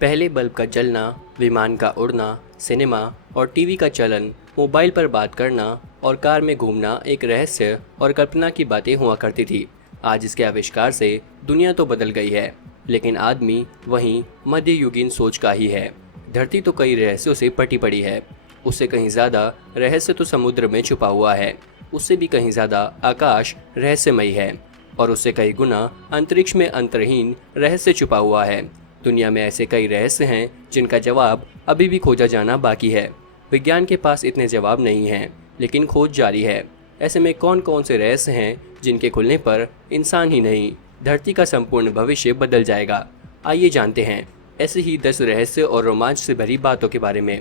पहले बल्ब का जलना, विमान का उड़ना, सिनेमा और टीवी का चलन, मोबाइल पर बात करना और कार में घूमना एक रहस्य और कल्पना की बातें हुआ करती थी। आज इसके आविष्कार से दुनिया तो बदल गई है, लेकिन आदमी वहीं मध्ययुगीन सोच का ही है। धरती तो कई रहस्यों से पटी पड़ी है। उससे कहीं ज़्यादा रहस्य तो समुद्र में छुपा हुआ है। उससे भी कहीं ज़्यादा आकाश रहस्यमयी है और उससे कई गुना अंतरिक्ष में अंतरहीन रहस्य छुपा हुआ है। दुनिया में ऐसे कई रहस्य हैं जिनका जवाब अभी भी खोजा जाना बाकी है। विज्ञान के पास इतने जवाब नहीं हैं, लेकिन खोज जारी है। ऐसे में कौन कौन से रहस्य हैं जिनके खुलने पर इंसान ही नहीं, धरती का संपूर्ण भविष्य बदल जाएगा। आइए जानते हैं ऐसे ही 10 रहस्य और रोमांच से भरी बातों के बारे में।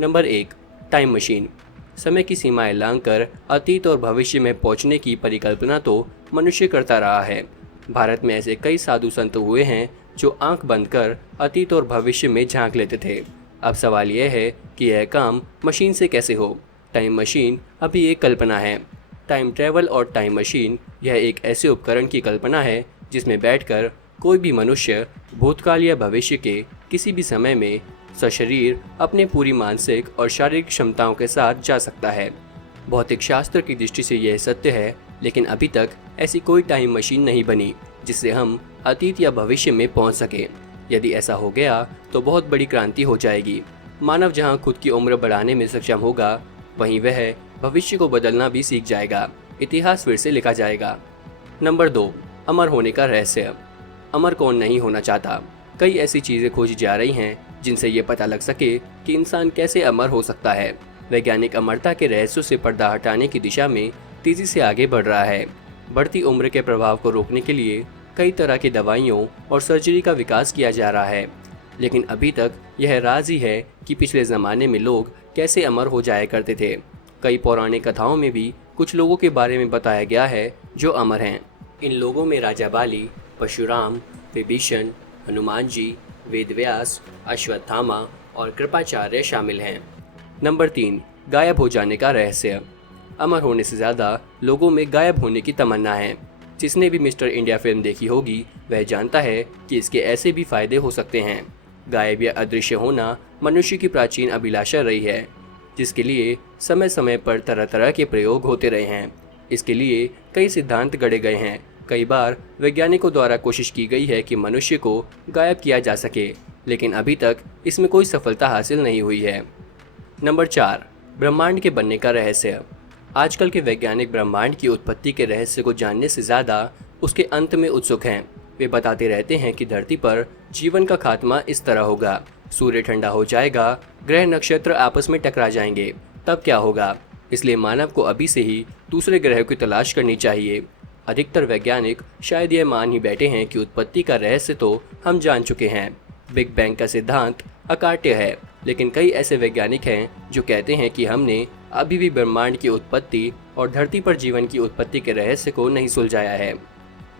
Number 1, time machine. समय की सीमाएं लांघकर अतीत और भविष्य में पहुंचने की परिकल्पना तो मनुष्य करता रहा है। भारत में ऐसे कई साधु संत हुए हैं जो आंख बंद कर अतीत और भविष्य में झांक लेते थे। अब सवाल यह है कि यह काम मशीन से कैसे हो। टाइम मशीन अभी एक कल्पना है। टाइम ट्रैवल और टाइम मशीन यह एक ऐसे उपकरण की कल्पना है जिसमें बैठकर कोई भी मनुष्य भूतकाल या भविष्य के किसी भी समय में सशरीर अपने पूरी मानसिक और शारीरिक क्षमताओं के साथ जा सकता है। भौतिक शास्त्र की दृष्टि से यह सत्य है, लेकिन अभी तक ऐसी कोई टाइम मशीन नहीं बनी जिससे हम अतीत या भविष्य में पहुंच सके। यदि ऐसा हो गया तो बहुत बड़ी क्रांति हो जाएगी। मानव जहां खुद की उम्र बढ़ाने में सक्षम होगा, वहीं वह भविष्य को बदलना भी सीख जाएगा। इतिहास फिर से लिखा जाएगा। नंबर 2, अमर होने का रहस्य। अमर कौन नहीं होना चाहता। कई ऐसी चीज़ें खोजी जा रही हैं जिनसे ये पता लग सके कि इंसान कैसे अमर हो सकता है। वैज्ञानिक अमरता के रहस्यों से पर्दा हटाने की दिशा में तेज़ी से आगे बढ़ रहा है। बढ़ती उम्र के प्रभाव को रोकने के लिए कई तरह की दवाइयों और सर्जरी का विकास किया जा रहा है, लेकिन अभी तक यह राज ही है कि पिछले ज़माने में लोग कैसे अमर हो जाया करते थे। कई पौराणिक कथाओं में भी कुछ लोगों के बारे में बताया गया है जो अमर हैं। इन लोगों में राजा बाली, परशुराम, विभीषण, हनुमान जी, वेदव्यास, अश्वत्थामा और कृपाचार्य शामिल हैं। नंबर 3, गायब हो जाने का रहस्य। अमर होने से ज़्यादा लोगों में गायब होने की तमन्ना है। जिसने भी मिस्टर इंडिया फिल्म देखी होगी वह जानता है कि इसके ऐसे भी फायदे हो सकते हैं। गायब या अदृश्य होना मनुष्य की प्राचीन अभिलाषा रही है, जिसके लिए समय समय पर तरह तरह के प्रयोग होते रहे हैं। इसके लिए कई सिद्धांत गढ़े गए हैं। कई बार वैज्ञानिकों द्वारा कोशिश की गई है कि मनुष्य को गायब किया जा सके, लेकिन अभी तक इसमें कोई सफलता हासिल नहीं हुई है। नंबर 4, ब्रह्मांड के बनने का रहस्य। आजकल के वैज्ञानिक ब्रह्मांड की उत्पत्ति के रहस्य को जानने से ज़्यादा उसके अंत में उत्सुक हैं। वे बताते रहते हैं कि धरती पर जीवन का खात्मा इस तरह होगा, सूर्य ठंडा हो जाएगा, ग्रह नक्षत्र आपस में टकरा जाएंगे, तब क्या होगा। इसलिए मानव को अभी से ही दूसरे ग्रह की तलाश करनी चाहिए। अधिकतर वैज्ञानिक शायद यह मान ही बैठे हैं कि उत्पत्ति का रहस्य तो हम जान चुके हैं। बिग बैंग का सिद्धांत अकाट्य है, लेकिन कई ऐसे वैज्ञानिक हैं जो कहते हैं कि हमने अभी भी ब्रह्मांड की उत्पत्ति और धरती पर जीवन की उत्पत्ति के रहस्य को नहीं सुलझाया है।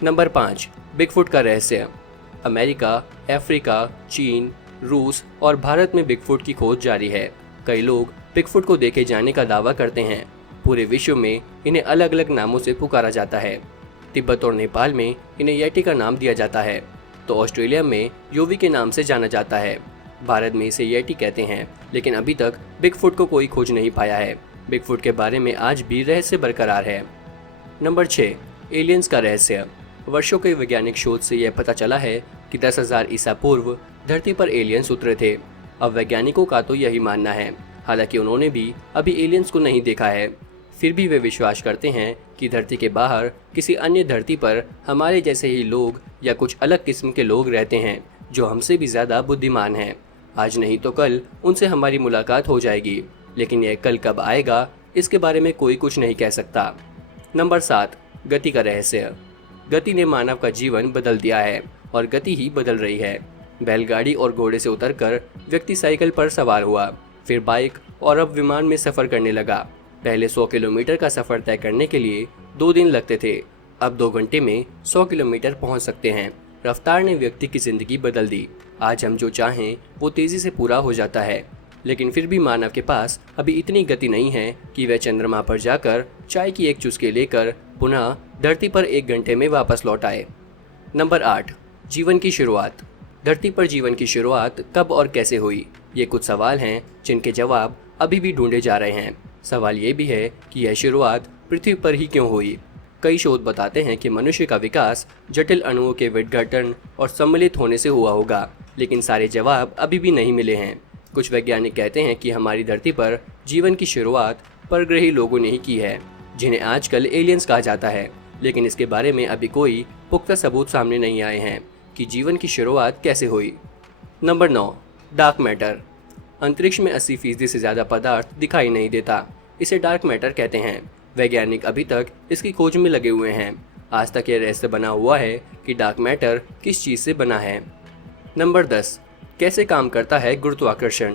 नंबर 5, बिगफुट का रहस्य। अमेरिका, अफ्रीका, चीन, रूस और भारत में बिगफुट की खोज जारी है। कई लोग बिगफुट को देखे जाने का दावा करते हैं। पूरे विश्व में इन्हें अलग अलग नामों से पुकारा जाता है। तिब्बत और नेपाल में इन्हें येटी का नाम दिया जाता है, तो ऑस्ट्रेलिया में योवी के नाम से जाना जाता है। भारत में इसे येटी कहते हैं, लेकिन अभी तक बिगफुट को कोई खोज नहीं पाया है। बिगफुट के बारे में आज भी रहस्य बरकरार है। नंबर 6, एलियंस का रहस्य। वर्षों के वैज्ञानिक शोध से यह पता चला है कि 10,000 ईसा पूर्व धरती पर एलियंस उतरे थे। अब वैज्ञानिकों का तो यही मानना है, हालांकि उन्होंने भी अभी एलियंस को नहीं देखा है। फिर भी वे विश्वास करते हैं कि धरती के बाहर किसी अन्य धरती पर हमारे जैसे ही लोग या कुछ अलग किस्म के लोग रहते हैं जो हमसे भी ज़्यादा बुद्धिमान हैं। आज नहीं तो कल उनसे हमारी मुलाकात हो जाएगी, लेकिन यह कल कब आएगा इसके बारे में कोई कुछ नहीं कह सकता। नंबर 7, गति का रहस्य। गति ने मानव का जीवन बदल दिया है और गति ही बदल रही है। बैलगाड़ी और घोड़े से उतरकर व्यक्ति साइकिल पर सवार हुआ, फिर बाइक और अब विमान में सफ़र करने लगा। पहले 100 किलोमीटर का सफ़र तय करने के लिए 2 दिन लगते थे, अब 2 घंटे में 100 किलोमीटर पहुंच सकते हैं। रफ्तार ने व्यक्ति की ज़िंदगी बदल दी। आज हम जो चाहें वो तेज़ी से पूरा हो जाता है, लेकिन फिर भी मानव के पास अभी इतनी गति नहीं है कि वह चंद्रमा पर जाकर चाय की एक चुस्की लेकर पुनः धरती पर 1 घंटे में वापस लौट आए। नंबर 8, जीवन की शुरुआत। धरती पर जीवन की शुरुआत कब और कैसे हुई? ये कुछ सवाल हैं जिनके जवाब अभी भी ढूंढे जा रहे हैं। सवाल ये भी है कि यह शुरुआत पृथ्वी पर ही क्यों हुई? कई शोध बताते हैं कि मनुष्य का विकास जटिल अणुओं के विघटन और सम्मिलित होने से हुआ होगा, लेकिन सारे जवाब अभी भी नहीं मिले हैं। कुछ वैज्ञानिक कहते हैं कि हमारी धरती पर जीवन की शुरुआत परग्रही लोगों ने ही की है, जिन्हें आजकल एलियंस कहा जाता है, लेकिन इसके बारे में अभी कोई पुख्ता सबूत सामने नहीं आए हैं कि जीवन की शुरुआत कैसे हुई। Number 9, dark matter. अंतरिक्ष में 80% से ज़्यादा पदार्थ दिखाई नहीं देता, इसे डार्क मैटर कहते हैं। वैज्ञानिक अभी तक इसकी खोज में लगे हुए हैं। आज तक यह रहस्य बना हुआ है कि डार्क मैटर किस चीज़ से बना है। नंबर 10, कैसे काम करता है गुरुत्वाकर्षण?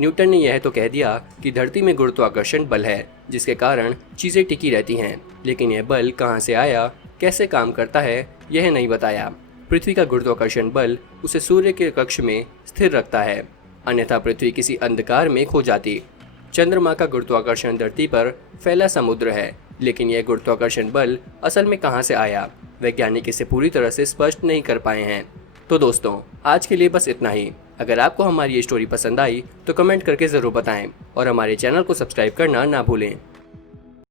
न्यूटन ने यह तो कह दिया कि धरती में गुरुत्वाकर्षण बल है, जिसके कारण चीज़ें टिकी रहती हैं, लेकिन यह बल कहाँ से आया, कैसे काम करता है, यह नहीं बताया। पृथ्वी का गुरुत्वाकर्षण बल उसे सूर्य के कक्ष में स्थिर रखता है, अन्यथा पृथ्वी किसी अंधकार में खो जाती। चंद्रमा का गुरुत्वाकर्षण धरती पर फैला समुद्र है, लेकिन यह गुरुत्वाकर्षण बल असल में कहाँ से आया, वैज्ञानिक इसे पूरी तरह से स्पष्ट नहीं कर पाए हैं। तो दोस्तों, आज के लिए बस इतना ही। अगर आपको हमारी ये स्टोरी पसंद आई तो कमेंट करके ज़रूर बताएं और हमारे चैनल को सब्सक्राइब करना ना भूलें।